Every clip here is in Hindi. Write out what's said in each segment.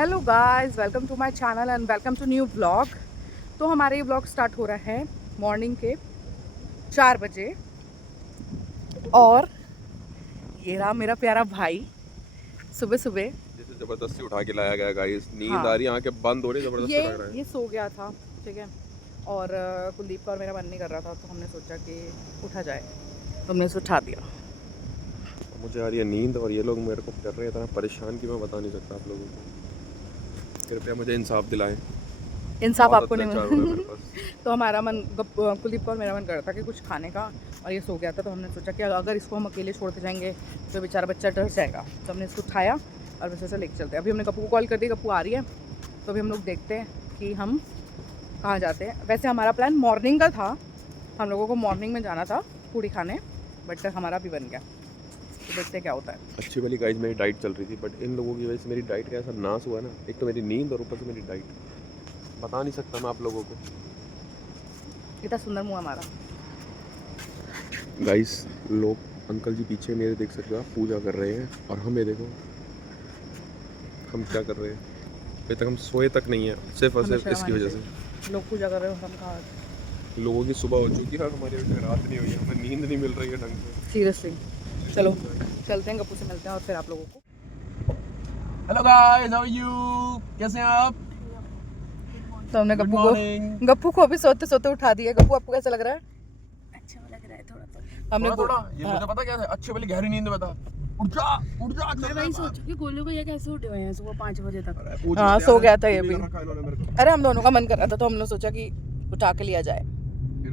Hello guys, welcome to my channel and welcome to new vlog. तो हमारे ये व्लॉग स्टार्ट हो रहा है मॉर्निंग के 4 बजे और ये रहा मेरा प्यारा भाई सुबह सुबह। जैसे जबरदस्ती उठा के लाया गया गाइस। नींद हाँ, आ रही है, आंखें बंद हो रही, जबरदस्ती उठा के लाया ये सो गया था, ठीक है। और कुलदीप का और मेरा मन नहीं कर रहा था, तो हमने सोचा कि उठा जाए, तो हमने उसे उठा दिया। है। मुझे आ रही है नींद और ये लोग मेरे को कर रहे हैं इतना परेशान कि मैं बता नहीं सकता आप लोगों को। कृपया मुझे इंसाफ दिलाएं। इंसाफ बहुत आपको नहीं अत्याचार हो रहा है मेरे मिला। पास। तो हमारा मन कुलदीप का और मेरा मन कर रहा था कि कुछ खाने का, और ये सो गया था, तो हमने सोचा कि अगर इसको हम अकेले छोड़ते जाएंगे तो बेचारा बच्चा डर जाएगा। तो हमने इसको उठाया और बस ऐसे लेके चलते हैं। अभी हमने गप्पू को कॉल कर दी, गप्पू आ रही है, तो अभी हम लोग देखते हैं कि हम कहाँ जाते हैं। वैसे हमारा प्लान मॉर्निंग का था, हम लोगों को मॉर्निंग में जाना था पूड़ी खाने, बट हमारा भी बन गया, तो देखते हैं क्या होता है। अच्छी वाली गाइस मेरी डाइट चल रही थी, बट इन लोगों की वजह से मेरी डाइट का ऐसा नाश हुआ ना। एक तो मेरी नींद और ऊपर से मेरी डाइट, बता नहीं सकता मैं आप लोगों को। इतना सुंदर मुँह हमारा। गाइस लोग, अंकल जी पीछे मेरे देख सकते हो आप, पूजा कर रहे हैं, और हमें देखो हम क्या कर रहे हैं। अभी तक हम सोए तक नहीं है, सिर्फ और सिर्फ इसकी वजह से। लोग पूजा कर रहे हो, हम कहाँ। लोगों की सुबह हो चुकी है और हमारी अभी तक रात नहीं हुई है, हमें नींद नहीं मिल रही है ढंग से। सीरियसली चलो चलते हैं, गप्पू से मिलते हैं और फिर आप लोगों को। Hello guys, how are you? कैसे हैं आप? तो हमने Good गप्पू morning. को अभी सोते सोते उठा दिया। गप्पू आपको कैसा लग रहा है? अच्छा लग रहा है थोड़ा। हमने थोड़ा ये मुझे पता क्या है, अच्छी वाली गहरी नींद में था। उठ जा उठ जा। मैं वही सोचू कि गोलू भैया कैसे उठे हुए हैं सुबह 5 बजे तक। हाँ, सो गया था ये भी। इन्होंने अरे हम दोनों का मन कर रहा था, तो हमने सोचा कि उठा के लिया जाए।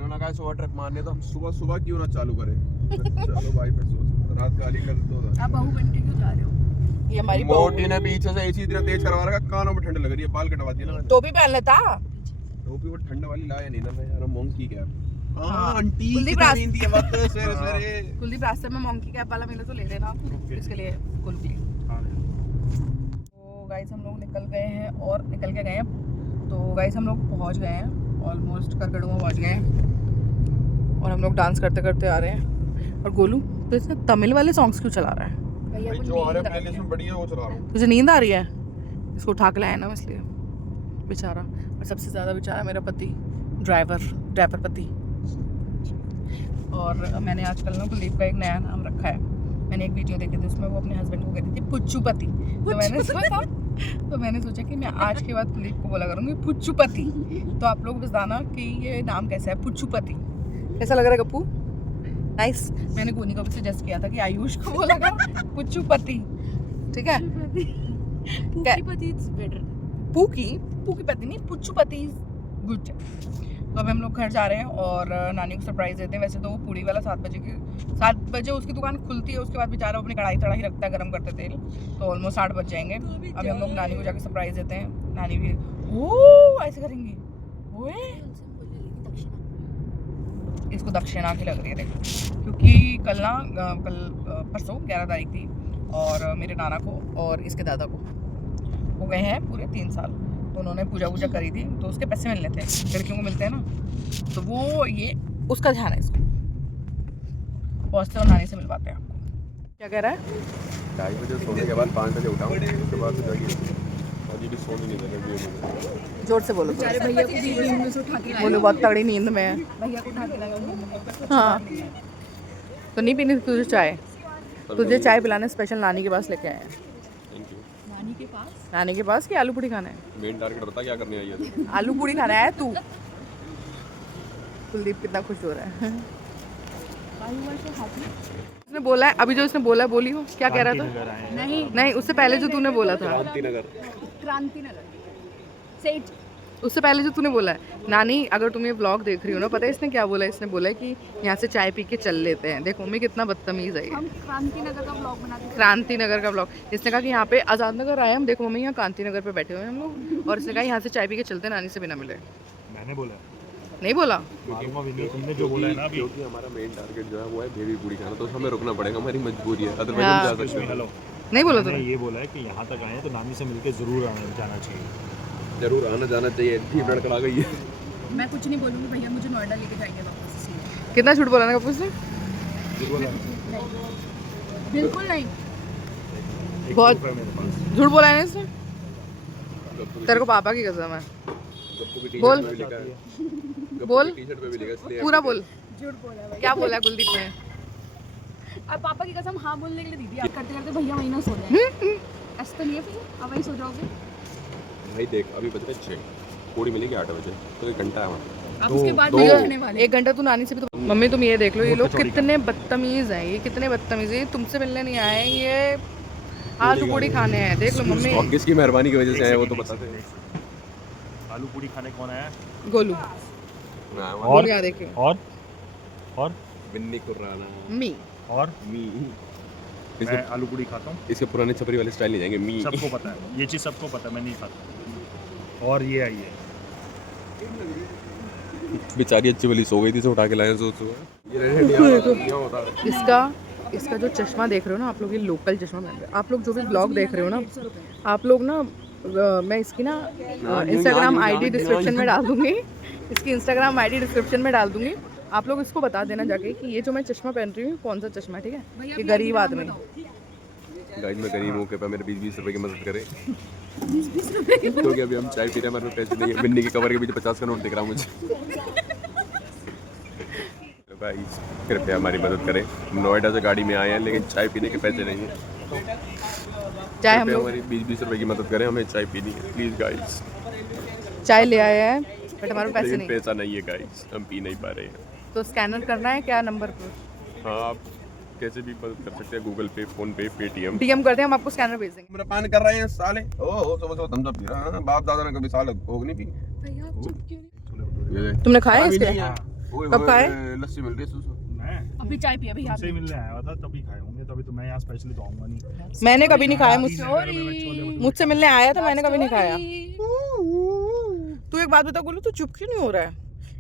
कहा सुबह ट्रिप मारने, तो हम सुबह सुबह क्यों ना चालू करें। चलो भाई, फिर सोच रात गाली कर दो। आप बहू बन के क्यों जा रहे हो? ये हमारी मोटी ने पीछे से एसी इतना तेज करवा रखा, कानों में ठंड लग रही है, बाल कटवा दिया ना। टोपी पहन लेता। टोपी वो ठंड वाली लाया नहीं ना मैं यार, मंकी कैप। हाँ, हां आंटी कुलदीप कितनी नींद है वक्त सवेरे सवेरे। कुलदीप रास्ते में मंकी कैप वाला मिले तो ले लेना इसके लिए, कुल के लिए। तो गाइस हम लोग निकल गए हैं और निकल के गए हैं। तो गाइस हम लोग पहुंच गए हैं, ऑलमोस्ट करकड़ू में पहुंच गए हैं, और हम लोग डांस करते करते आ रहे हैं। और गोलू तो इसने तमिल वाले सॉन्ग्स क्यों चला रहा है? भैया भाई को जो आ रहा नींद है आ रही प्लेलिस्ट में बढ़िया वो चला रहा हूं। तुझे नींद आ रही है? इसको उठा के लाया ना इसलिए, बेचारा। और सबसे ज़्यादा बेचारा मेरा पति, ड्राइवर पति। और मैंने आजकल ना कुलदीप का एक नया नाम रखा है। मैंने एक वीडियो देखी थी, उसमें वो अपने हस्बैंड को कहती थी पुच्चू पति। तो मैंने सोचा कि मैं आज के बाद कुलदीप को बोला करूँगी पुच्चू पति। तो आप लोग बताना कि ये नाम कैसा है, पुच्चू पति। कैसा लग रहा है गप्पू? नाइस। मैंने गोनी को भी सजेस्ट किया था कि आयुष को बोला करो पुच्चू पति, ठीक है। पूकी पति इट्स बेटर। पूकी पति नहीं, पुच्चू पति इज गुड। तो अभी हम लोग घर जा रहे हैं और नानी को सरप्राइज देते हैं। वैसे तो वो पूड़ी वाला 7 बजे उसकी दुकान खुलती है, उसके बाद बेचारा अपनी कढ़ाई तढ़ाई रखता है गर्म करते तेल, तो ऑलमोस्ट 8 बज जाएंगे। अभी हम लोग नानी को जाके सरप्राइज देते हैं। नानी भी ओह ऐसे करेंगी, ओए इसको दक्षिणा की लग रही है देखो, क्योंकि कल परसों 11 तारीख थी, और मेरे नाना को और इसके दादा को हो गए हैं पूरे 3 साल। तो उन्होंने पूजा वूजा करी थी, तो उसके पैसे मिलने थे, लड़कियों को मिलते हैं ना, तो वो ये उसका ध्यान है। इसको पहुँचते और नानी से मिलवाते हैं आपको। क्या कह रहा है? 2:30 बजे सोने के बाद 5 बजे उठाऊं, उसके बाद जाके अभी भी सोने नहीं दे रहे मुझे। जोर से बोलो। बेचारे भैया को भी नींद में से उठा के लाया। बोलो बहुत तगड़ी नींद में है। भैया को उठा के लाया। हाँ, तो नहीं पीनी तुझे चाय? तुझे चाय पिलाने स्पेशल नानी के पास लेके आए हैं। Thank you. नानी के पास? नानी के पास कि आलू पूड़ी खाना है? मेन टारगेट बता क्या करने आई है तू? आलू पूड़ी खाना है तू। कुलदीप कितना खुश हो रहा है। उसने बोला है, अभी जो इसने बोला बोली हो, क्या कह रहा था? नहीं, उससे पहले जो तूने बोला था, क्रांति नगर सेठ। उससे पहले जो तूने बोला है। नानी अगर तुम ये व्लॉग देख रही हो ना, पता है इसने क्या बोला है? इसने बोला है कि यहाँ से चाय पी के चल लेते हैं। देखो मम्मी कितना बदतमीज है ये। हम क्रांति नगर का ब्लॉग बनाते हैं। क्रांति नगर का व्लॉग। इसने कहा कि यहाँ पे आज़ाद नगर आए हम, देखो मम्मी यहाँ क्रांति नगर पे बैठे हुए हैं हम लोग, और इसने कहा यहाँ से चाय पी के चलते हैं नानी से बिना मिले। मैंने बोला नहीं बोला? मालूम अभी नहीं, तुमने जो बोला है ना अभी। क्योंकि हमारा मेन टारगेट जो है वो है बेबी पूरी खाना, तो हमें रुकना पड़ेगा, हमारी मजबूरी है, अदरवाइज हम जा सकते हैं। हेलो, नहीं बोला मैंने तूने? ये बोला है कि यहाँ तक आए हैं तो नानी से मिलके जरूर जाना चाहिए। जरूर आना जाना चाहिए। ठीक लड़का आ गई है। मैं कुछ नहीं बोलूँगी भैया, मुझे नोएडा लेके जाएंगे वापस से। कितना झूठ बोला ना कपूर से? बिल्कुल नहीं। एक बहुत proof है मेरे पास। झूठ बोला है ना इसने। तेरे को पापा की कसम है। गप्पू की बोल। टी-शर्ट पे भी लिखा है। बोल। टी-शर्ट पे भी लिखा है इसलिए पूरा बोल। झूठ बोला है क्या बोला कुलदीप ने? अब पापा की कसम हाँ बोलने के लिए दीदी आप करते करते भैया वहीं ना सो जाए ऐसा तो नहीं है फिर अब वहीं सो जाओगे भाई देख अभी बज रहे 6 पूरी मिलेगी 8 बजे तो 1 घंटा है वहाँ अब उसके बाद दो- नहीं रहने वाले 1 घंटा तू नानी से भी तो। मम्मी तुम ये देख लो, ये बहुत लोग कचौड़ी कितने बदतमीज हैं, ये कितने बदतमीज हैं, ये तुमसे मिलने नहीं आए हैं, ये आलू पूड़ी खाने हैं। देख लो मम्मी। और किसकी मेहरबानी की वजह से आए वो तो बताते हैं। आलू पूड़ी खाने कौन आया? गोलू। और गोलू यहाँ देखिए। और बिन्नी कुर्राना मी। और मी मैं आलू पूड़ी खाता हूँ, इसके पुराने छपरी वाले स्टाइल नहीं जाएंगे मी सबको पता है ये चीज़, सबको पता है, मैं नहीं खाता। और ये आई है बेचारी अच्छी वाली सो गई थी, से उठा के लाए सोच ये होता है। इसका जो चश्मा देख रहे हो ना आप लोग, ये लोकल चश्मा पहन रहे हो आप लोग। जो भी ब्लॉग देख रहे हो ना आप लोग ना, मैं इसकी ना इंस्टाग्राम आईडी डिस्क्रिप्शन में डाल दूंगी, इसकी इंस्टाग्राम आईडी डिस्क्रिप्शन में डाल दूंगी। आप लोग इसको बता देना जाके कि ये जो मैं चश्मा पहन रही हूँ कौन सा चश्मा है, ठीक है? ये गरीब आदमी। गाइस मैं गरीब हूँ, कृपया मेरे 20-20 रुपए की मदद करें क्योंकि अभी हम चाय पी रहे हैं, हमारे पास पैसे नहीं है। बिन्नी के कवर के पीछे 50 का नोट दिख रहा है मुझे। तो गाइस कृपया हमारी मदद करें, हम नोएडा से गाड़ी में आए हैं लेकिन चाय पीने के पैसे नहीं हैं। चाय हम कृपया लोग हमारी 20-20 रुपए की मदद करें, हमें चाय पीनी है प्लीज़ गाइस। चाय ले आए हैं बट हमारे पैसे लेकिन नहीं, पैसा नहीं है गाइस, हम पी नहीं पा रहे हैं। तो स्कैनर करना है क्या नंबर पर? हाँ आप कैसे भी मदद कर सकते हैं, गूगल पे, फोन पे, पेटीएम। DM कर दें, हम आपको स्कैनर भेज देंगे। मेरा पान कर रहे हैं साले। ओह सुबह सुबह थम्स अप पी रहा है, बाप दादा ने कभी साल भोग नहीं पी। भैया आप चुप क्यों नहीं? ये देख। तुमने खाया अभी इसके? नहीं है। ओए कब होए, खाए? लस्सी मिल रही है सुसु। मैं अभी चाय पिया भैया तुमसे ही मिलने आया था तभी खाए होंगे, तभी तो मैं यहाँ स्पेशली तो आऊँगा नहीं। मैंने कभी नहीं खाया, मुझसे Sorry. मुझसे मिलने आया था, मैंने कभी नहीं खाया। तू एक बात बता गोलू, तू चुप क्यों नहीं हो रहा है?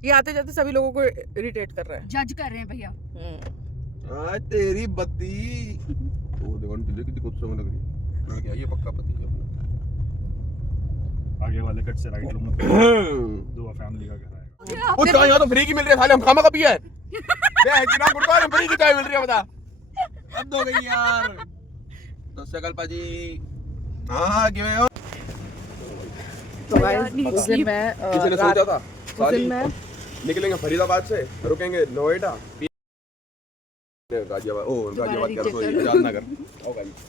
ये आते जाते सभी लोगों को इरिटेट कर रहा है। जज कर रहे हैं भैया आ तेरी बत्ती। ओ देखो तुझे कितनी खूबसूरत लग रही है। मैं क्या ये पक्का पति है अपना। आगे वाले कट से राइट लूँगा, दुआ फैमिली का घर आएगा। वो चाय यहाँ तो फ्री की मिल रही है, साले हम खामा का पिया है। क्या है कितना गुड़का है, फ्री की चाय मिल रही है बता। अब हो गई यार। तो सकल पाजी। हाँ क्यों हो? तो गाइस उस दिन मैं किसी ने सोचा था उस दिन मैं निकलेंगे फरीदाबाद से, रुकेंगे नोएडा, गाजियाबाद, ओ गाजियाबाद कर तो जालनगर।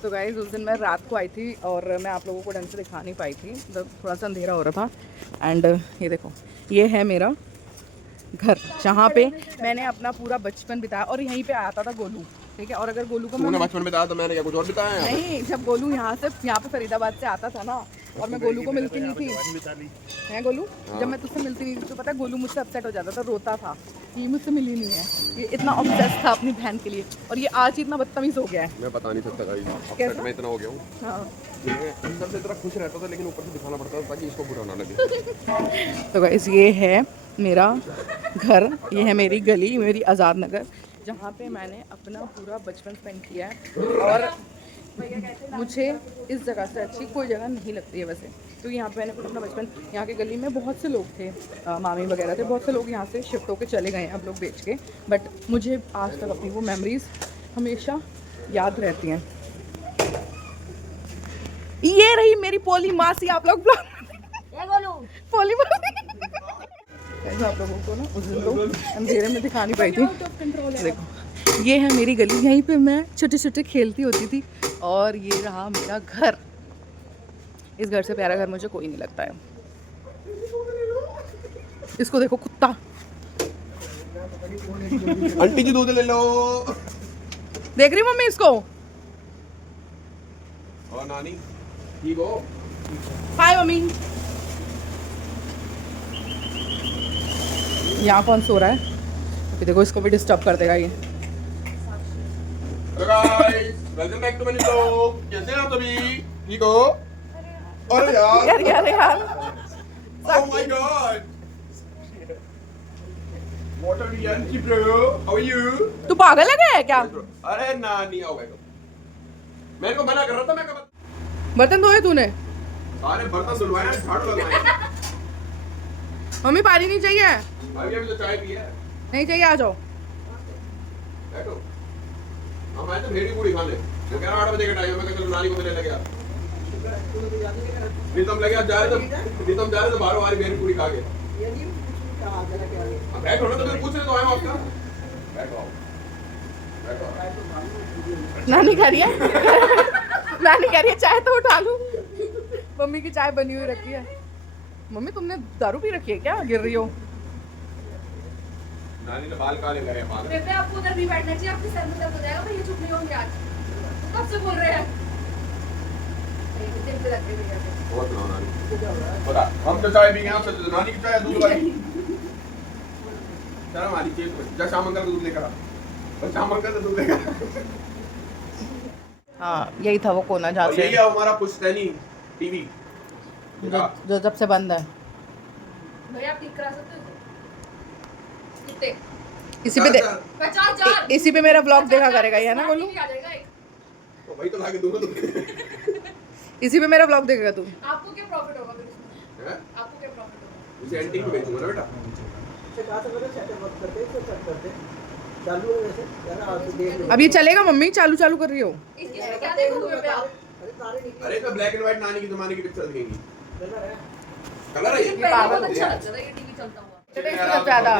तो गाइस उस दिन मैं रात को आई थी और मैं आप लोगों को ढंग से दिखा नहीं पाई थी, तो थोड़ा सा अंधेरा हो रहा था। एंड ये देखो, ये है मेरा घर जहाँ पे मैंने अपना पूरा बचपन बिताया, और यहीं पे आता था गोलू, ठीक है? और अगर गोलू को तूने बचपन में बताया तो मैंने क्या कुछ और बताया है? नहीं, जब गोलू यहाँ पे फरीदाबाद से आता था ना, और मैं गोलू को मिलती नहीं थी, है गोलू, जब मैं तुझसे मिलती नहीं थी तो पता है गोलू मुझसे अपसेट हो जाता था, रोता था, ये मुझसे मिली नहीं है, ये इतना ऑब्सेस था अपनी बहन के लिए, और ये आज ही इतना बदतमीज हो गया है। मैं बता नहीं सकता गाइस, अब कैसा? तक मैं इतना हो गया हूँ। हाँ। मैं अंदर से इतना खुश रहता था लेकिन ऊपर से दिखाना पड़ता था ताकि इसको बुरा ना लगे। तो गाइस ये है मेरा घर, ये है मेरी गली, मेरी आज़ाद नगर, जहाँ पे मैंने अपना पूरा बचपन स्पेंड किया है। और मुझे इस जगह से अच्छी कोई जगह नहीं लगती है वैसे, तो यहाँ पे मैंने अपना बचपन, यहाँ के गली में बहुत से लोग थे, मामी वगैरह थे, बहुत से लोग यहाँ से शिफ्ट होकर चले गए हैं अब लोग बेच के, बट मुझे आज तक अपनी वो मेमोरीज हमेशा याद रहती हैं। ये रही मेरी पोली मासी, आप लोग पोली मासी। ऐसा आप लोगों को ना उस दिन तो अंधेरे में दिखा नहीं पाई थी। देखो ये है मेरी गली, यहीं पे मैं छोटे छोटे खेलती होती थी, और ये रहा मेरा घर। इस घर से प्यारा घर मुझे कोई नहीं लगता है। इसको देखो कुत्ता। आंटी जी दूध ले लो। देख रही मम्मी इसको? और नानी ठीक हो? हाय मम्मी। यहाँ कौन सो रहा है? अभी देखो इसको भी डिस्टर्ब कर देगा ये। Guys welcome back to my vlog. कैसे हैं आप सभी? ठीक हो? अरे यार यार oh my god what are you aunty bro? How are you? तू पागल है क्या? क्या अरे नानी आओ बैठो। मेरे को मना कर रहा था, मैं कब बर्तन धोए तूने? सारे बर्तन धुलवाए, झाड़ू लगवाए। मम्मी पानी नहीं चाहिए? अभी तो चाय पी है। नहीं चाहिए, आ जाओ बैठो। हम आए थे भेड़ी पूरी खाने। मैं कह रहा 8 बजे का टाइम है, मैं कहा चलो नानी को मिलने लगे। प्रीतम लगे जा रहे तो बाहर हमारी बहन पूरी खा के बैठो ना, तो फिर पूछ रहे तो आए आपका बैठो नानी कह रही है नानी कह रही है चाय तो उठा लूं। मम्मी की चाय बनी हुई रखी है। मम्मी तुमने दारू पी रखी है क्या, गिर रही हो? नानी ने बाल काले करे हैं पागल। बेबे आपको उधर नहीं बैठना चाहिए, आपके सर में दर्द हो जाएगा, भैया चुप नहीं होंगे आज। कब से बोल रहे हैं? दिन पे रख दे भैया को। बहुत ना नानी बता, हम तो चाय पी गए, आप तो नानी की चाय दूध वाली चलो हमारी चेक में जा शाम अंकल को दूध लेकर आ, और शाम अंकल से दूध लेकर आ। हाँ यही था वो कोना जहाँ और से यही है हमारा पुश्तैनी टीवी जो जब से बंद है। भैया आप ठीक करा सकते हो? कितने? इसी पे 50,000 इसी पे मेरा ब्लॉग देखा करेगा ये, है ना बोलू? आ जाएगा एक। तो भाई तो लाके दूंगा तुम्हें। इसी पे मेरा ब्लॉग देखेगा तू। आपको क्या प्रॉफिट होगा फिर इसमें? हैं? आपको क्या प्रॉफिट होगा? इसे एंटीक में बेचूंगा ना बेटा। अब ये चलेगा मम्मी, चालू चालू कर रही हो? इसमें क्या देखोगे पे आप? अरे तो ब्लैक एंड व्हाइट नानी के जमाने की पिक्चर दिखेंगी। कलर है ये। पहले बहुत अच्छा लगता था ये टीवी चलता हुआ। सबसे ज्यादा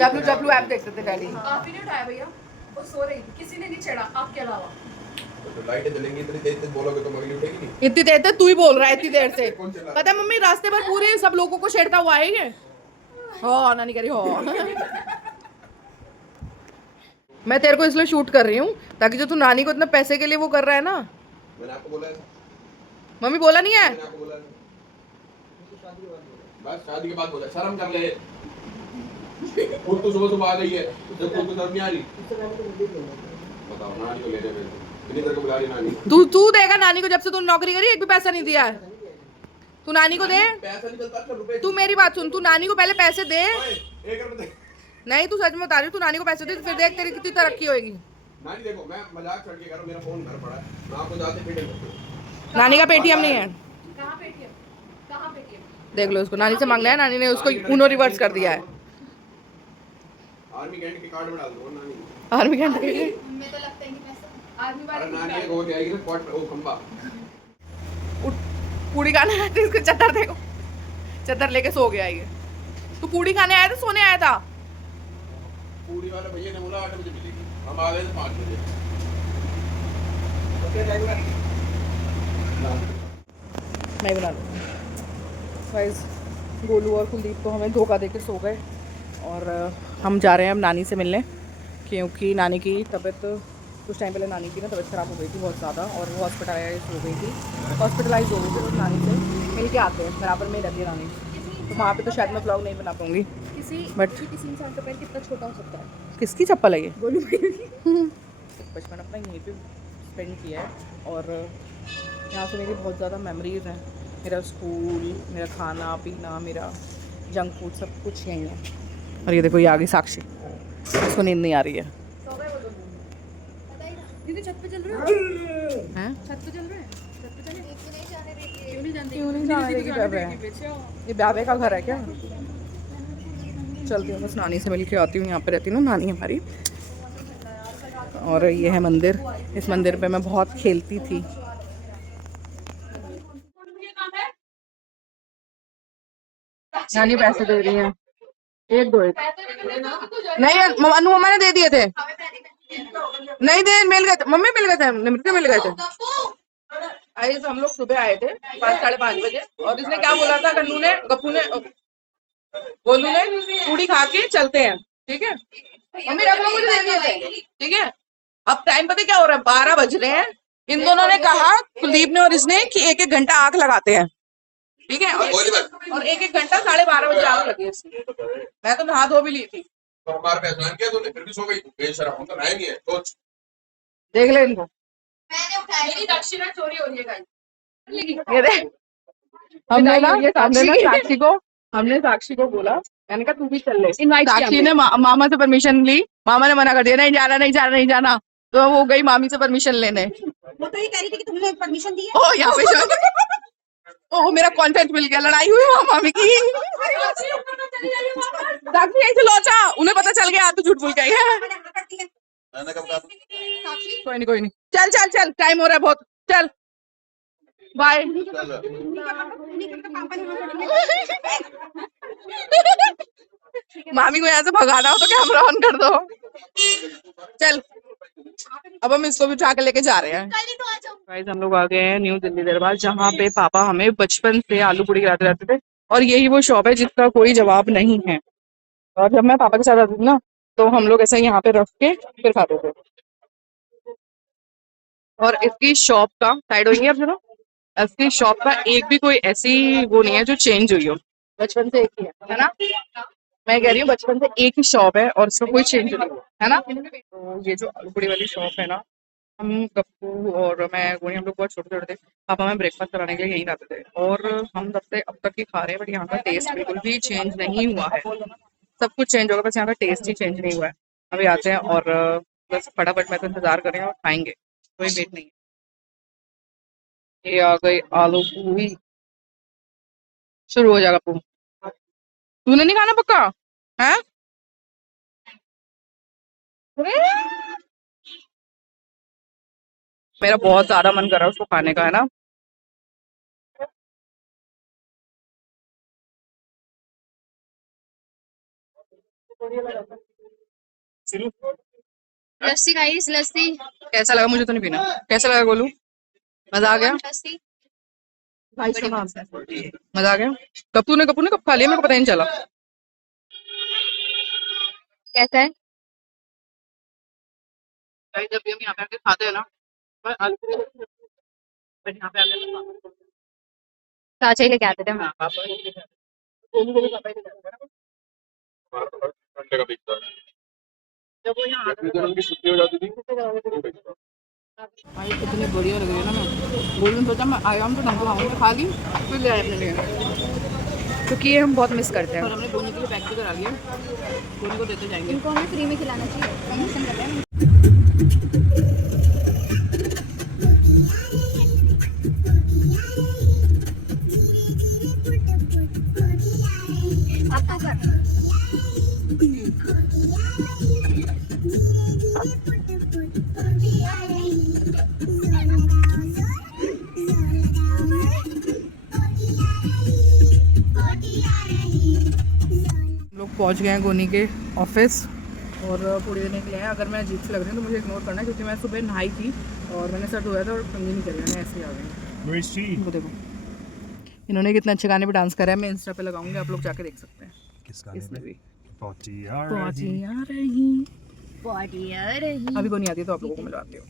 डब्ल्यू ऐप देखते थे डैडी। आप ही ने उठाया भैया, वो सो रही थी, किसी ने नहीं छेड़ा आपके अलावा। तो लाइटें जलेंगी, इतनी तेज तेज बोलोगे तो अगली उठेगी नहीं। इतनी देर से तू ही बोल रहा है, इतनी देर से। कौन चला? पता है मम्मी रास्ते पर पूरे सब लोगों को छेड़ता हुआ है ये। हाँ नानी कह रही हो। मैं तेरे को इसलिए शूट कर रही हूँ ताकि जो तू नानी को इतना पैसे के लिए वो कर रहा है ना। मैंने आपको बोला है, मम्मी बोला नहीं है? मैंने आपको बोला है। बस शादी के बाद बोला, शर्म कर ले। खुद तो सुबह सुबह आ गई है, जब खुद को शर्म नहीं आ रही। बताओ नानी को ले दे मेरे को, इतनी देर को बुला रही नानी। तू देगा नानी को, जब से तू नौकरी करी एक भी पैसा नहीं दिया है। तू नानी को दे। पैसा नहीं चलता, रुपए। तू मेरी बात सुन, तू नानी को पहले पैसे दे। ओए, 1 रुपए दे। नहीं तू सच में बता रही, तू नानी को पैसे दे, फिर देख तेरी कितनी तरक्की होगी। नानी देखो, मैं मजाक छोड़ के कर रहा हूं, मेरा फोन घर पड़ा है, मैं आपको जाते पेटीएम। नानी का पेटीएम नहीं है। कहाँ पेटीएम? कहाँ पेटीएम? देख लो उसको, नानी से मांगना है, नानी ने उसको उनो रिवर्स कर दिया है। आर्मी कैंट के कार्ड में डाल दो नानी। आर्मी कैंट के हमें तो लगता ही नहीं पैसा। आर्मी अरे वाले नानी एक हो जाएगी ना क्वार्टर ओ खंबा। पूड़ी खाने आए थे, इसको चद्दर देखो, चद्दर लेके सो गया ये। तू पूड़ी खाने आया था सोने आया था? पूरी वाले भैया ने बोला 8 बजे मिलेगी, हम आ गए थे 5 बजे। नहीं बना लो गाइस। गोलू और कुलदीप को हमें धोखा देके सो गए और हम जा रहे हैं अब नानी से मिलने, क्योंकि नानी की तबीयत कुछ टाइम पहले नानी की ना तबीयत ख़राब हो गई थी बहुत ज़्यादा, और वो हॉस्पिटलाइज हो गई थी तो नानी से मिल के आते हैं। बराबर में रहती है नानी, तो वहाँ पे तो शायद मैं ब्लॉग नहीं बना पाऊँगी। किसी इंसान का पैर कितना छोटा हो सकता है? किसकी चप्पल है ये? गोलू बचपन अपना यहीं पे स्पेंड किया है और यहाँ से मेरी बहुत ज़्यादा मेमोरीज़ हैं। मेरा स्कूल, मेरा खाना पीना, मेरा जंक फूड, सब कुछ यहीं है। और ये देखो ये आ गई साक्षी, इसको नींद नहीं आ रही है। सो गए वो दोनों। दीदी छत पे चल रहे हो? हैं? छत पे चल रहे हैं? छत पे चले? नहीं जाने देंगे। क्यों नहीं जाने क्यों नहीं जाने देगी बाबे? ये बाबे का घर है क्या? चलती हूँ बस नानी से मिल के आती हूँ। यहाँ पे रहती हूँ ना नानी हमारी। और ये है मंदिर, इस मंदिर पे मैं बहुत खेलती थी। नानी पैसे दे रही है, एक दो एक नहीं, अनु मम्मा ने दे दिए थे। नहीं दे, मिल गए थे मम्मी, मिल गए थे, निमृत मिल गए थे। आज हम लोग सुबह आए थे 5 साढ़े 5 बजे, और इसने क्या बोला था, गन्नू ने, गप्पू ने, गोलू ने पूड़ी खा के चलते हैं, ठीक है। मम्मी आप लोग मुझे दे दिए थे, ठीक है। अब टाइम पता क्या हो रहा है, 12 बज रहे हैं। इन दोनों ने कहा, कुलदीप ने और इसने, कि 1-1 घंटा आग लगाते हैं, ठीक है। और 1-1 घंटा 12:30 बजे आग लगी इसकी। मैं तो नहा धो भी ली थी। तो हमारे पे एहसान किया तूने, फिर भी सो गई तू। बेशरम, हम तो नहाए नहीं है, सोच। देख ले इनको, मैंने उठाया। मेरी दक्षिणा चोरी हो रही है गाइस। ये देख। हमने साक्षी को बोला, मैंने कहा तू भी चल ले। साक्षी ने मामा से परमिशन ली, मामा ने मना कर दिया, नहीं जाना नहीं जाना नहीं जाना। तो वो गई मामी से परमिशन लेने। वो तो ये कह रही थी कि तुमने परमिशन दी है। ओ यहाँ पे ओ मेरा कॉन्फिडेंस मिल गया, लड़ाई हुई वहाँ मामी की। साक्षी यहीं से लौटा, उन्हें पता चल गया तू झूठ बोल के आई है। कोई नहीं कोई नहीं, चल चल चल, टाइम हो रहा है बहुत, चल। बाय। मामी को यहाँ से भगाना हो तो कैमरा ऑन कर दो। चल अब हम इसको भी उठा के लेके जा रहे हैं। गाइस हम लोग आ गए हैं न्यू दिल्ली दरबार, जहाँ पे पापा हमें बचपन से आलू पूड़ी खिलाते रहते थे, और यही वो शॉप है जिसका कोई जवाब नहीं है। और जब मैं पापा के साथ आती थी ना, तो हम लोग ऐसे यहाँ पे रख के फिर खाते थे। और इसकी शॉप का साइड होंगे अब जरा, इसकी शॉप का एक भी कोई ऐसी वो नहीं है जो चेंज हुई हो, बचपन से एक ही है ना। मैं कह रही हूँ बचपन से एक ही शॉप है और इसका कोई चेंज नहीं हुआ है ना। तो ये जो आलू पूड़ी वाली शॉप है ना, हम गप्पू और मैं गोनी हम लोग बहुत छोटे छोटे थे, पापा में ब्रेकफास्ट कराने के लिए यहीं जाते थे, और हम तब से अब तक ही खा रहे हैं, बट यहाँ का टेस्ट बिल्कुल भी चेंज नहीं हुआ है। सब कुछ चेंज होगा, बस यहाँ का टेस्ट ही चेंज नहीं हुआ है। अभी आते हैं और बस फटाफट मैं तो इंतजार कर रही हूँ और खाएंगे, कोई वेट नहीं है। ये आ गई आलू पूरी, शुरू हो जाएगा। पू तूने नहीं खाना पक्का है? मेरा बहुत ज्यादा मन कर रहा है उसको खाने का, है ना। लस्सी गाइस, लस्सी। कैसा लगा? मुझे तो नहीं पीना। कैसा लगा गोलू? मजा आ गया? लस्सी मजा आ गया? कपूर ने कब खा लिया, मेरे को पता ही नहीं चला। कैसा है? जब भी हम यहाँ पे आके खाते हैं ना, मैं आलू पूरी बट यहाँ पे आके चाचा ही लेके आते थे हम। गोलू को भी पापा ही खिलाते हैं ना। घंटे का बिकता है। जब वो यहाँ जब इधर उनकी छुट्टी हो जाती थी भाई कितनी बढ़िया लग रही है ना। मैं गोलू ने सोचा मैं आया हूँ तो ढंग को खाऊंगी, खा ली फिर ले आए अपने लिए, क्योंकि ये हम बहुत मिस करते और हैं। हमने गोनी के लिए पैक भी करा लिया, गोनी को देते जाएंगे। इनको हमें फ्री में खिलाना चाहिए, प्रमोशन कर रहे हैं। लोग पहुंच गए हैं गोनी के ऑफिस और पूड़ी देने के लिए हैं। अगर मैं अजीब से लग रही हूँ तो मुझे इग्नोर करना है, क्योंकि मैं सुबह नहाई थी और मैंने सर धोया था और कंगी नहीं करी, मैंने ऐसे ही आ गई। वो देखो इन्होंने कितने अच्छे गाने पे डांस करा है, मैं इंस्टा पे लगाऊंगी, आप लोग जाके देख सकते हैं। किस गाने इसमें पे? भी पहुंची आ रही। अभी को नहीं आती तो आप लोगों को मिलवाती हूँ।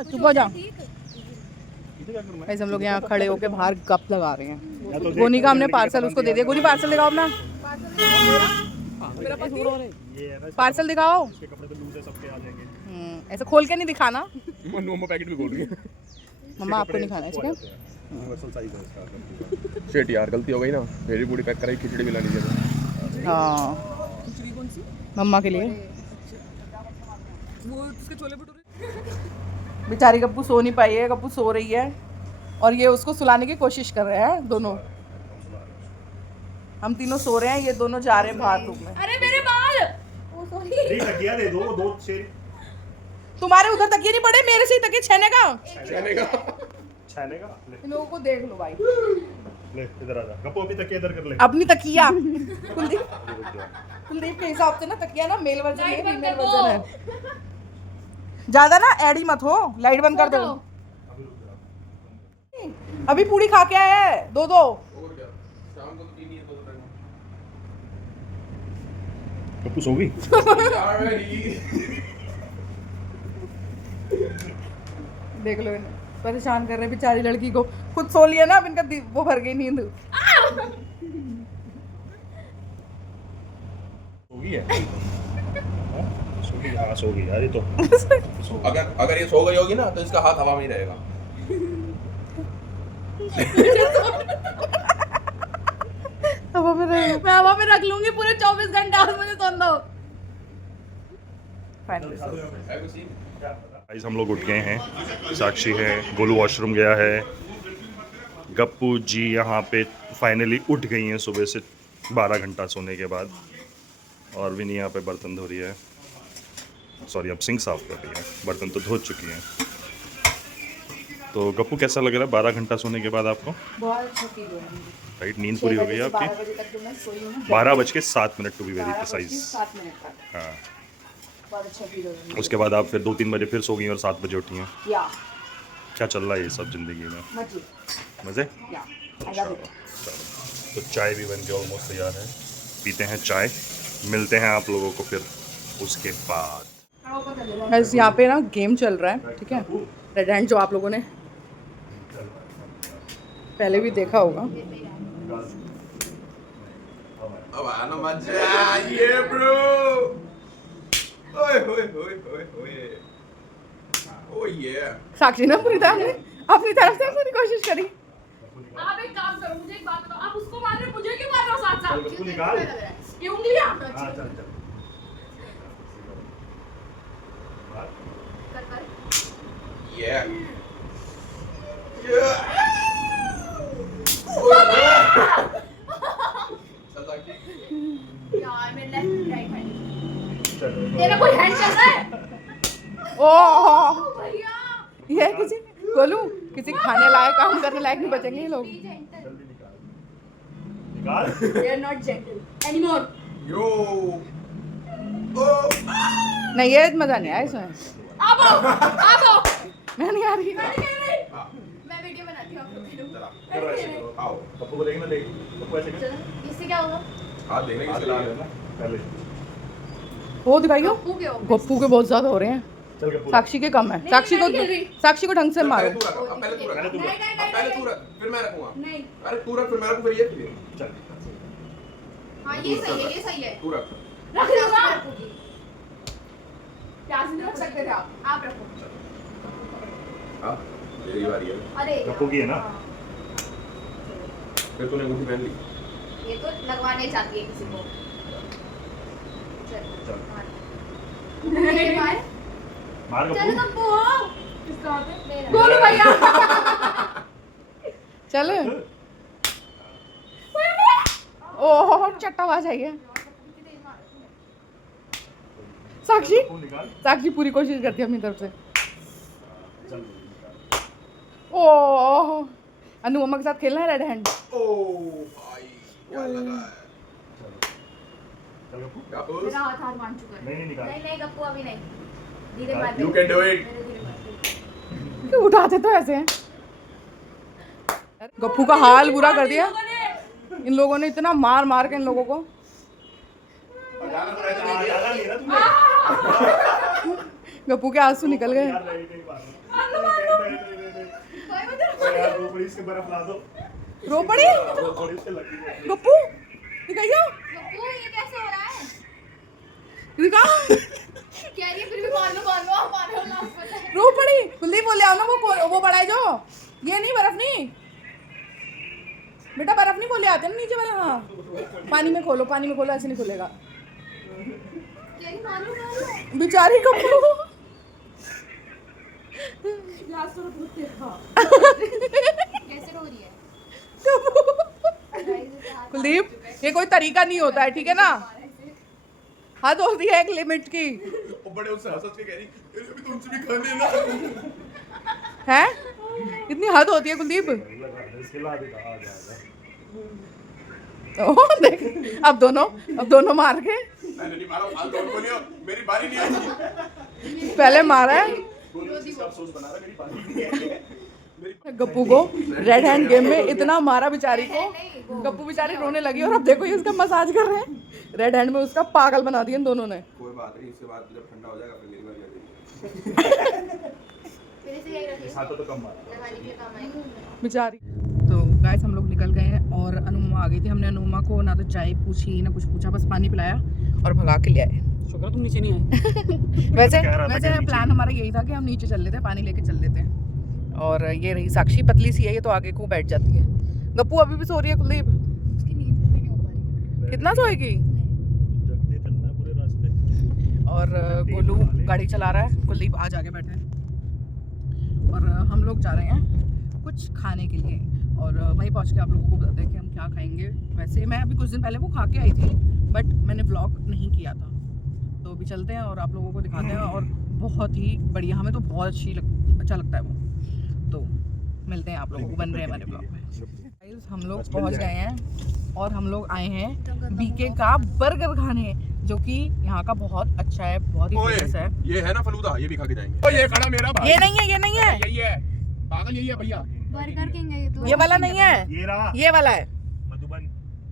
चुप हो जाओ। हम लोग यहाँ खड़े होके बाहर गप लगा रहे हैं। गोनी का हमने पार्सल उसको दे दिया। गोनी पार्सल दिखाओ अपना, पार्सल दिखाओ। कपड़े तो लूज है, सबके आ जाएंगे। ऐसे खोल के नहीं दिखाना। मम्मा पैकेट भी खोल रही है। मम्मा आपको नहीं खाना है, ठीक है? यूनिवर्सल साइज है इसका। शिट यार, गलती हो गई ना, मेरी पूरी पैक कराई, खिचड़ी भी लानी चाहिए। हाँ मम्मा के लिए। बेचारी गप्पू सो नहीं पाई है, गप्पू सो रही है और ये उसको सुलाने की कोशिश कर रहे हैं दोनों। हम तीनों सो रहे हैं, ये दोनों जा रहे हैं बाहर रूम में। अरे मेरे बाल। ओ सॉरी। तकिया दे दो, दो छेद। तुम्हारे उधर तकिए नहीं पड़े, मेरे से ही तकिए छेने का। छाने का ले, इन लोगों को देख लो भाई। ले इधर आ जा। गप्पो अभी तकिया इधर कर ले। अपनी तकिया कुलदीप के हिसाब से ना तकिया ना मेल वर्जन है, फीमेल वर्जन है। ज्यादा ना एडी मत हो, लाइट बंद कर दो। अभी पूरी खा के आया है, दो गप्पू सो गई। देख लो इन्हें परेशान कर रहे हैं बेचारी लड़की को। खुद सो लिया ना, अब इनका वो भर गई नींद। सो गई है। सो गई, हाँ सो गई यार ये तो। अगर ये सो गई होगी ना तो इसका हाथ हवा में ही रहेगा। मैं हवा में रख लूंगी पूरे 24 घंटे और मुझे सोने दो। फाइनली गाइस हम लोग उठ गए हैं, साक्षी है, गोलू वॉशरूम गया है, गप्पू जी यहाँ पे फाइनली उठ गई हैं सुबह से 12 घंटा सोने के बाद, और विनी यहाँ पे बर्तन धो रही है, सॉरी अब सिंक साफ कर रही है, बर्तन तो धो चुकी हैं। तो गप्पू कैसा लग रहा है 12 घंटा सोने के बाद आपको? बहुत अच्छा फील हो रहा है। राइट, नींद पूरी हो गई है आपकी? 12 बजे तक जो मैं सोई हूँ ना, 12:07 to be very 12 precise. 7 minute तक हाँ, बहुत अच्छा फील हो रहा है। उसके बाद आप फिर 2-3 बजे फिर सो गई और 7 बजे उठी हैं। या क्या चल रहा है ये सब ज़िंदगी में? मजे मज़े? या आई लव इट। चलो, तो चाय भी बन के ऑलमोस्ट तैयार है, पीते हैं चाय, मिलते हैं आप लोगों को फिर उसके बाद। बस यहाँ पे ना गेम चल रहा है, ठीक है, रेड हैंड, जो आप लोगों ने पहले भी देखा होगा। अब आना मजा ये ब्रो, ओए होए होए होए होए, ओ ये साक्षी ने अपनी तरफ से पूरी कोशिश करी। आप एक काम करो, मुझे एक बात बताओ, आप उसको मार रहे हो, मुझे क्यों मार रहे हो साथ साथ? गप्पू निकाल। ये उंगलियां चल कर कर। ये यार मेरे लेफ्ट राइट हैंड, तेरा कोई हैंड चल रहा है? ओह, भैया ये किसी गोलू किसी खाने लायक काम करने लायक नहीं बचेंगे ये लोग। निकाल। they are not gentle anymore। यो नहीं, ये मजा नहीं आया इसमें। आप आओ, आप आओ। मैं नहीं आ रही। मैं वीडियो बनाती हूँ आप लोग के लिए। करो ऐसे करो। आओ, गप्पू को देखना, देख गप्पू ऐसे कर। चलो, इससे क्या होगा? हाथ देखने की सलाह है ना पहले वो दिखाइयो, गप्पू के होगा। गप्पू के बहुत ज्यादा हो रहे हैं, चल गप्पू। साक्षी के कम है। नहीं, साक्षी मैं नहीं खेल रही। को ढंग से मारो। पहले तू रख, अब पहले तू रख, पहले तू नहीं रख। नहीं अब पहले तू नहीं रख, फिर मैं रखूंगा। नहीं। अरे तू रख, फिर मैं रखूं, फिर ये फिर चल हाँ ये सही है, ये सही है। तू रख। रख दूंगा। प्याज नहीं रख सकते थे आप रखो। हाँ तेरी बारी है, अरे गप्पू की है ना? फिर तूने अंगूठी पहन ली। ये तो लगवाने चाहती है किसी को। चल चल मार मार चल गप्पू। गप्पू किसका हाथ है? मेरा। गोलू भैया। चल। ओह चट्टाबाज है ये। साक्षी गप्पू निकाल। साक्षी पूरी कोशिश करती है अपनी तरफ से। चल ओह, अनुपमा के साथ खेलना है रेड हैंड। ओ भाई क्या लगा है? चल गप्पू। क्या बोल? मेरा हाथ मान चुका है। नहीं निकाल। नहीं नहीं गप्पू अभी नहीं। धीरे मार। You can do it. क्यों उठाते तो ऐसे हैं? गप्पू का हाल बुरा कर दिया इन लोगों ने, इतना मार मार के इन लोगों को। जाना तो रहता हाँ, नहीं। ज्यादा नहीं है ना तूने? गप्पू के आंसू निकल गए। यार नहीं नहीं मार। यार रो पड़ी, इसके बर्फ ला दो। रो पड़ी थोड़ी उससे लगी है। गप्पू, दिखाइयो गप्पू ये कैसे हो रहा है? दिखा। कह रही है फिर भी मान लो आप मान लो लास्ट में। रो पड़ी। कुलदीप बोले आओ ना, वो बड़ा है जो, ये नहीं, बर्फ नहीं बेटा, बर्फ नहीं बोले आते ना नीचे वाला। हाँ पानी में खोलो, पानी में खोलो, ऐसे नहीं खुलेगा। कह रही मान लो बेचारी गप्पू। लास्ट में पूछ देखा कैसे रो रही है। कुलदीप ये कोई तरीका नहीं होता है, ठीक है ना, हद होती है एक लिमिट की। वो बड़े उससे हंस के कह रही अभी तो उनसे भी खाने ना। है इतनी हद होती है कुलदीप। इसके ला देगा, आ जाएगा। ओह देख, अब दोनों मार के। मैंने नहीं मारा, फालतू और बोलियो, मेरी बारी नहीं आई। पहले मारा है इसका अफसोस बना रहा, मेरी बात नहीं है। गप्पू को रेड हैंड गेम में इतना मारा बेचारी को, गप्पू बेचारी रोने लगी। और अब देखो ये उसका मसाज कर रहे हैं, रेड हैंड में उसका पागल बना दिया इन दोनों ने। कोई बात नहीं, इसके बाद जब ठंडा हो जाएगा फिर मेरी बारी आ जाएगी। फिर इसे यही रखिए। इस हाथों तो कम मारा। लगाने के लिए काम आएगा। बेचारी। तो गाइस हम लोग निकल गए हैं और अनुपमा आ गई थी। हमने अनुपमा को ना तो चाय पूछी ना कुछ पूछा, बस पानी पिलाया और भगा के ले आए। शुक्र तुम नीचे नहीं आए। वैसे प्लान हमारा यही था कि हम नीचे चल लेते, पानी लेके चल लेते हैं। और ये रही साक्षी, पतली सी है ये, तो आगे को बैठ जाती है। गप्पू अभी भी सो रही है कुलदीप। उसकी नींद पूरी नहीं हो पा रही। कितना सोएगी? जगते चलना है पूरे रास्ते। और गोलू गाड़ी चला रहा है, कुलदीप आज आगे बैठा है। और हम लोग जा रहे हैं कुछ खाने के लिए और वहीं पहुंच के आप लोगों को बताते हैं कि हम क्या खाएंगे। वैसे मैं अभी कुछ दिन पहले वो खा के आई थी बट मैंने व्लॉग नहीं किया था, तो अभी चलते हैं और आप लोगों को दिखाते हैं। और बहुत ही बढ़िया, हमें तो बहुत अच्छा लगता है वो। तो मिलते हैं आप लोगों को, बन रहे हैं हमारे ब्लॉग में। Guys, हम लोग पहुंच गए हैं और हम लोग आए हैं बीके का बर्गर खाने, जो कि यहाँ का बहुत अच्छा है, बहुत ही फेमस है। ये है ना फलूदा, ये भी खा के जाएंगे। ये खड़ा मेरा भाई। ये नहीं है, ये नहीं है, यही है पागल, यही है भैया। बर्गर किंग है ये तो। ये वाला नहीं है, ये रहा ये वाला है। मधुबन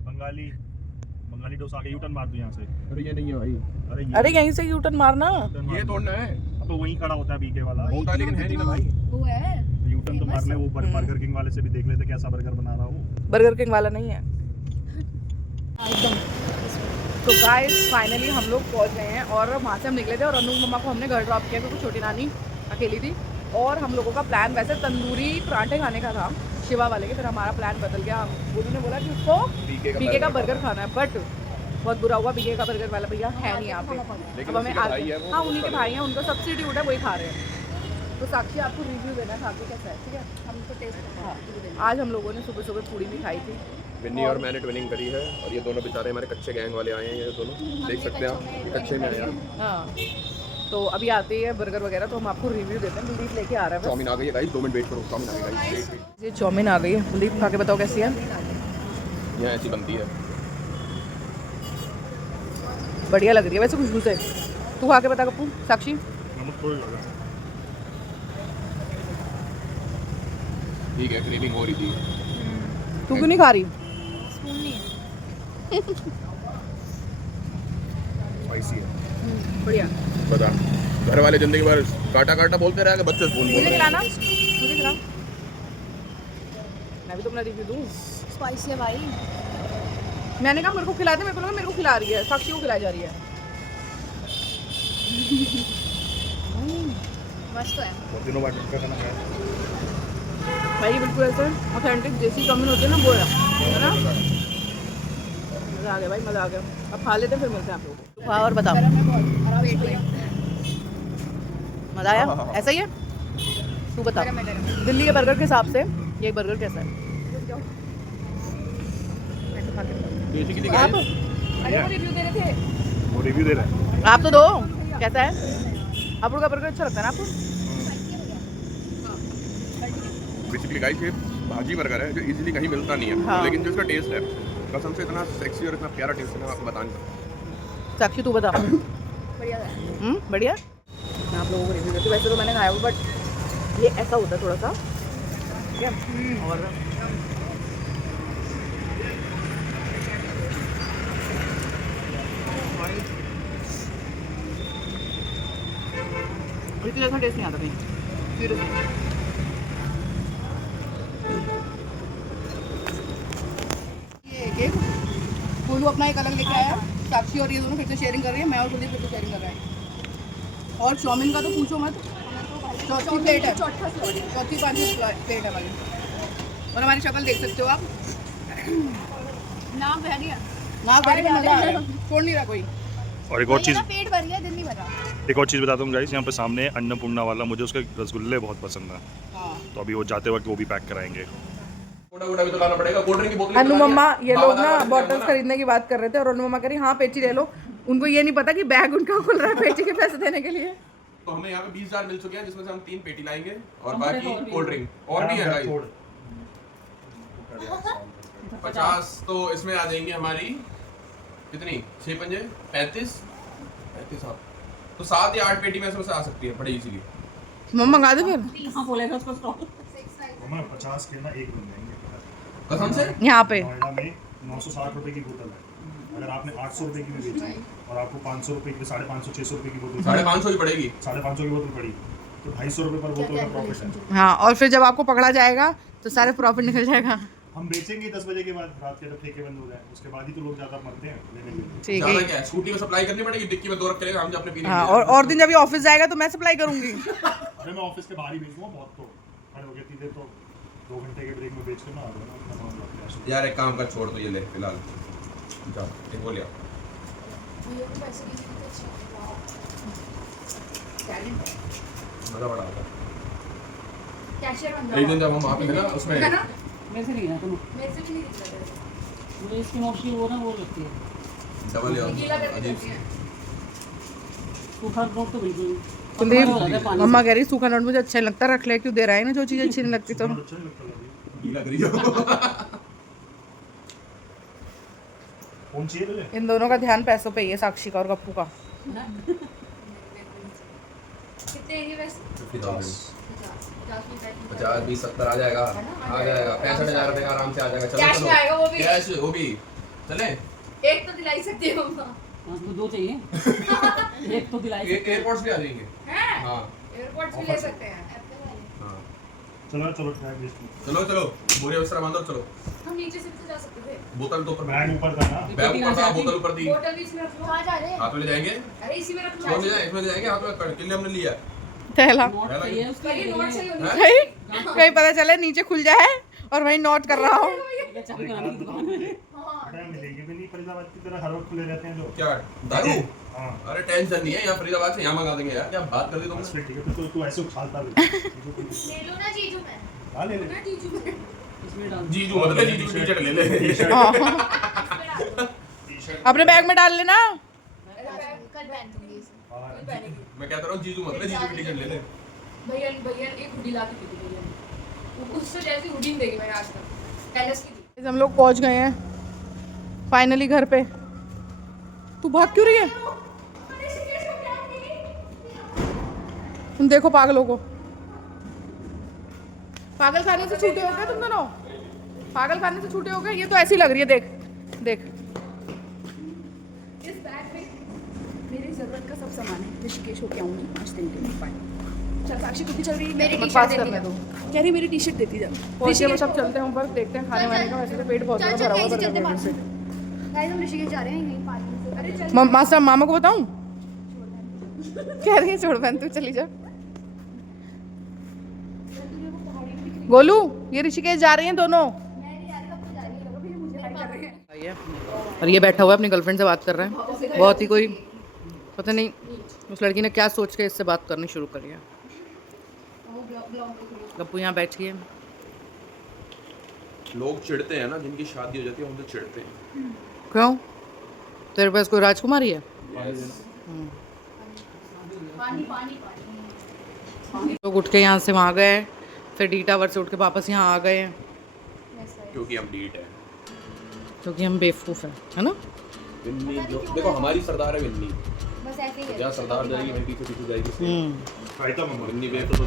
बंगाली डोसा के यूटर्न मार दो यहाँ से। अरे ये नहीं है भाई। अरे यहीं से यूटर्न मारना। ये तोड़ना है। अब तो वहीं खड़ा होता है बीके वाला। होता है लेकिन है नहीं ना भाई। वो है यूटर्न तो मार ले, वो बर्गर किंग वाले से भी देख लेते कैसा बर्गर बना रहा हूँ। बर्गर किंग वाला नहीं है। तो गाइस फाइनली हम लोग पहुंच गए हैं और वहाँ से हम निकले थे और अनु मम्मा को हमने घर ड्रॉप किया क्योंकि छोटी नानी अकेली थी। और हम लोगों का प्लान वैसे तंदूरी पराठे खाने का था शिवा वाले के, फिर हमारा प्लान बदल गया। बोलू ने बोला कि उसको बीके का बर्गर खाना है, बट बहुत बुरा हुआ, बीके का बर्गर वाला भैया है नहीं यहाँ पे। अब हमें हाँ उन्हीं के भाई हैं, उनका सब्सिट्यूट है, वही खा रहे हैं। तो साक्षी आपको रिव्यू देना है खा के कैसा है, ठीक है? हमको टेस्ट हाँ, आज हम लोगों ने सुबह सुबह पूड़ी भी खाई थी। विन्नी और मैंने ट्विनिंग करी है और ये दोनों बेचारे हमारे कच्चे गैंग वाले आए हैं। ये दोनों देख सकते हैं आप, ये कच्चे में आए हैं। हाँ, तो अभी आते ही है बर्गर वगैरह, तो हम आपको रिव्यू देते हैं। कुलदीप लेके आ रहा है चाउमीन आ गई है गाइस, 2 मिनट वेट करो। चाउमीन आ गई गाइस, ये चाउमीन आ गई है। कुलदीप खा के बताओ कैसी है। यहाँ ऐसी बनती है। बढ़िया लग रही है वैसे खुशबू से। तू खा के बता कप्पू। साक्षी ठीक है, क्रेविंग हो रही थी। तू क्यों नहीं खा रही? स्पून नहीं है। स्पाइसी है, बढ़िया। बता। घर वाले जिंदगी भर काटा काटा बोलते रहे, बच्चे स्पून मुझे बोल खिलाना, मुझे खिला। मैं भी तो अपना रिव्यू दूँ। स्पाइसी है भाई। मैंने कहा मेरे को खिला दे, मेरे को लगा मेरे को खिला रही है, साक्षी को खिलाई जा रही है। मस्त है। बहुत दिनों बाद इसका खाना खाया। भाई बिल्कुल ऐसे ऑथेंटिक देसी चाउमीन होती है ना, वो है ना। मज़ा आ गया भाई, मज़ा आ गया। अब खा लेते हैं फिर मिलते हैं आप लोगों को। खा और बताओ, मज़ा आया? ऐसा ही है? तू बता दिल्ली के बर्गर के हिसाब से ये बर्गर कैसा है? आप अरे वो रिव्यू दे रहे थे। वो रिव्यू दे रहा है। आप तो दो, कैसा है? आप लोग का बर्गर अच्छा लगता है ना आपको? बेसिकली गाइस ये भाजी बर्गर है जो इजीली कहीं मिलता नहीं है। हाँ। लेकिन जो इसका टेस्ट है कसम से इतना सेक्सी और इतना प्यारा टेस्ट है, मैं आपको बता नहीं सकता। साक्षी तू बता। बढ़िया है। बढ़िया। मैं आप लोगों को रिव्यू देती हूँ। वैसे तो मैंने खाया हुआ बट ये ऐसा होता है थोड़ा सा, ठीक है? और इसके जैसा टेस्ट नहीं आता कहीं, सीरियसली। ये केक गोलू अपना एक अलग लेके आया, साक्षी और ये दोनों फिर से शेयरिंग कर रही है, मैं और कुलदीप फिर से शेयरिंग कर रहे हैं। और चाउमीन का तो पूछो मत, चौथी प्लेट है, चौथी पांचवी प्लेट है हमारी। और हमारी शक्ल देख सकते हो आप, नाम भर गया। ना बड़ी मजा आ रहा है, छोड़ नहीं रहा कोई। और एक और चीज़, पेट भर गया, दिल नहीं भरा। एक और चीज़ बताता हूँ गाइस, यहाँ पे सामने अन्नपूर्णा वाला, मुझे उसके रसगुल्ले बहुत पसंद है। हाँ। तो अभी वो जाते वक्त वो भी पैक कराएंगे। थोड़ा भी तो लाना पड़ेगा। कोल्ड ड्रिंक की बोतल अनु मम्मा ये लोग ना बॉटल्स खरीदने की बात कर रहे थे और अनु मम्मा कह रही हाँ पेची ले लो। उनको ये नहीं पता कि बैग उनका खुल रहा है पेची के पैसे देने के लिए। तो हमें यहाँ पे 20,000 मिल चुके हैं, जिसमें से हम 3 पेटी लाएंगे और बाकी कोल्ड ड्रिंक और भी है गाइस। 50 तो इसमें आ जाएंगे हमारी कितनी, 6 पंजे 35 हाँ। तो 7 या 8 पेटी में इसमें से आ सकती है बड़ी इजीली। मम्मा मंगा दे फिर। हाँ बोलेगा उसको स्टॉक। 50 के ना एक बन जाएंगे कसम से यहाँ पे नोएडा में 960 रुपए की बोतल है। अगर आपने 800 रुपए की भी बेची और आपको 500 रुपए की, 550 600 रुपए की बोतल, 550 की पड़ेगी, 550 की बोतल पड़ी तो 250 रुपए पर बोतल का प्रॉफिट है। हाँ, और फिर जब आपको पकड़ा जाएगा तो सारे प्रॉफिट निकल जाएगा। हम बेचेंगे 10 बजे के बाद, रात के जब ठेके बंद हो जाए उसके बाद ही तो लोग ज्यादा मरते हैं लेने के लिए। ठीक ज्यादा है। क्या है, स्कूटी में सप्लाई करनी पड़ेगी, डिक्की में 2 रख के हम जब अपने पीने हाँ, और दिन जब ये ऑफिस जाएगा तो मैं सप्लाई करूंगी। अरे मैं ऑफिस के बाहर ही बेचूंगा बहुत, तो खड़े हो गए सीधे तो 2 घंटे के ब्रेक में बेच के ना आ जाना। यार एक काम कर, छोड़ तो ये ले फिलहाल, जाओ एक बोलिए मजा बड़ा आता है। कैशियर बन एक दिन जब हम वहाँ पे थे ना उसमें है ना मेरे से नहीं है तुम मेरे से भी नहीं दिख रहा है मुझे इसकी नौशी वो ना वो लगती है डबल गीला करके अजीब करती है सूखा नोट तो बिल्कुल नहीं। कुलदीप पतला हो जाता है पानी मम्मा कह रही सूखा नोट मुझे अच्छा नहीं लगता, रख ले, क्यों दे रहा है ना जो चीज़ अच्छी नहीं लगती तो। गीला करी हो कौन चाहिए तुझे? इन दोनों का ध्यान पैसों पे ही है, साक्षी का और गप्पू का। कितने हैं ये वैसे 50,000 50 50 20 70 आ जाएगा, आ जाएगा 65,000 रुपए का आराम से आ जाएगा। चलो कैश में आएगा वो भी। कैश वो भी चले। एक तो दिला ही सकती है मम्मा हाँ, तो 2 चाहिए एक तो दिलाई एयरपोर्ट्स भी आ जाएंगे। हैं हाँ एयरपोर्ट्स भी ले सकते हैं हाँ चलो चलो ट्रैक लिस्ट चलो चलो बोरिया बिस्तर बांधो चलो। हम नीचे से भी तो जा सकते थे बोतल तो ऊपर बैग ऊपर था ना। बैग ऊपर था, बोतल ऊपर दी। बोतल भी इसमें रख लो कहाँ जा रहे हैं हाथ में ले जाएंगे, अरे इसी में रख लो क्यों ले जाए, इसमें ले जाएंगे हाथ में किले हमने लिया। थैला नोट चाहिए उसके पर ये नोट चाहिए होनी कहीं कहीं पता चले नीचे खुल जाए और वहीं नोट कर रहा हूँ। चाहिए चाबी बनाने की दुकान में अरे मिलेगी भी नहीं, फरीदाबाद की तरह हर वक्त खुले रहते हैं जो। क्या दारू? हाँ अरे टेंशन नहीं है, यहाँ फरीदाबाद से यहाँ मंगा देंगे यार। क्या बात कर दी बस तुमने? फिर ठीक है, तो तू ऐसे उछालता भी। ले लो ना जीजू में हाँ ले ले। ना जीजू में इसमें डाल जीजू मतलब जीजू की टी-शर्ट ले ले। हाँ। टी-शर्ट अपने बैग में डाल लेना। कल पहन दूंगी इसे कल पहनेगी मैं कहता रहा हूँ जीजू मतलब जीजू की टी-शर्ट ले ले। भैया भैया एक हुडी ला के दी थी भैया ने। उससे जैसी हुडी नहीं देखी मैंने आज तक टेनिस की थी हम लोग पहुंच गए हैं फाइनली घर पे। तू भाग क्यों रही है? तुम देखो पागलों को, पागल खाने से छूटे हो गए तुम दोनों, पागल खाने से छूटे हो गए। ये तो ऐसी लग रही है, देख देख। इस बैग में मेरी जरूरत का सब सामान है ऋषिकेश होके आऊंगी 5 दिन के लिए बाय चल साक्षी खुद भी चल रही है मेरी मत टी पास शर्ट करने दो। कह रही मेरी टी शर्ट देती जा पहुंच के सब चलते हैं ऊपर, देखते हैं खाने वाने का। वैसे तो पेट बहुत ज़्यादा भरा हुआ है बर्गर वगैरह से। गाइस हम ऋषिकेश जा रहे हैं यहीं पार्किंग से अरे चल मास्टर मामा को बताऊं? कह रही है छोड़ बहन तू चली जा। गोलू ये ऋषिकेश जा रहे हैं दोनों। और ये बैठा हुआ है अपनी गर्लफ्रेंड से बात कर रहा है। बहुत ही कोई पता नहीं उस लड़की ने क्या सोच के इससे बात करनी शुरू करी है। गप्पू यहाँ बैठी है। लोग चिढ़ते हैं ना, जिनकी शादी हो जाती है उनसे चिढ़ते हैं। क्यों? तेरे पास कोई राजकुमारी है? लोग उठ के यहाँ से वहाँ गए, फिर डी टावर से उठ के वापस यहाँ आ गए हैं क्योंकि हम डीट है। क्योंकि हम बेवकूफ़ हैं, है ना? विन्नी देखो हमारी सरदार है विन्नी। बस ऐसे ही है जहाँ सरदार जाएगी वहीं पीछे पीछे जाएगी। फायदा मम्मा। विन्नी बेवकूफ